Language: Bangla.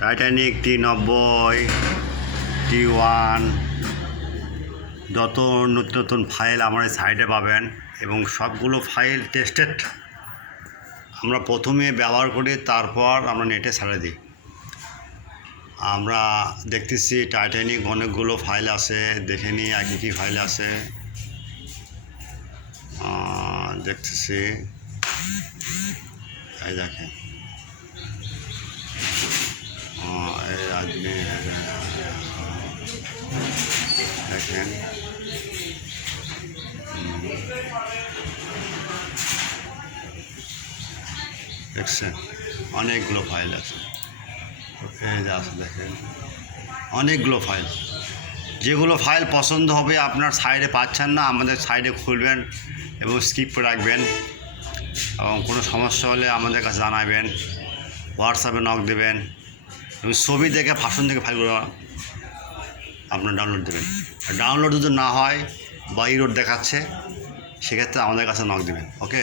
টাইটানিক T90 T1 যত নতুন নতুন ফাইল আমার এই সাইটে পাবেন এবং সবগুলো ফাইল টেস্টেড আমরা প্রথমে ব্যবহার করি, তারপর আমরা নেটে ছেড়ে দিই। আমরা দেখতেছি টাইটানিক অনেকগুলো ফাইল আছে, দেখে নিই আর কী ফাইল আছে। দেখতেছি এই দেখেন, দেখেন দেখছেন অনেকগুলো ফাইল আছে, এই যে আছে দেখেন অনেকগুলো ফাইল। যেগুলো ফাইল পছন্দ হবে আপনার সাইডে পাচ্ছেন না, আমাদের সাইডে খুলবেন এবং স্কিপ করে রাখবেন, এবং কোনো সমস্যা হলে আমাদের কাছে জানাবেন, হোয়াটসঅ্যাপে নক দেবেন এবং ছবি দেখে ভাষণ দেখে ফাইলগুলো আপনার ডাউনলোড দেবেন। ডাউনলোড যদি না হয় বা ইরোড দেখাচ্ছে, সেক্ষেত্রে আমাদের কাছে নক দেবেন। ওকে।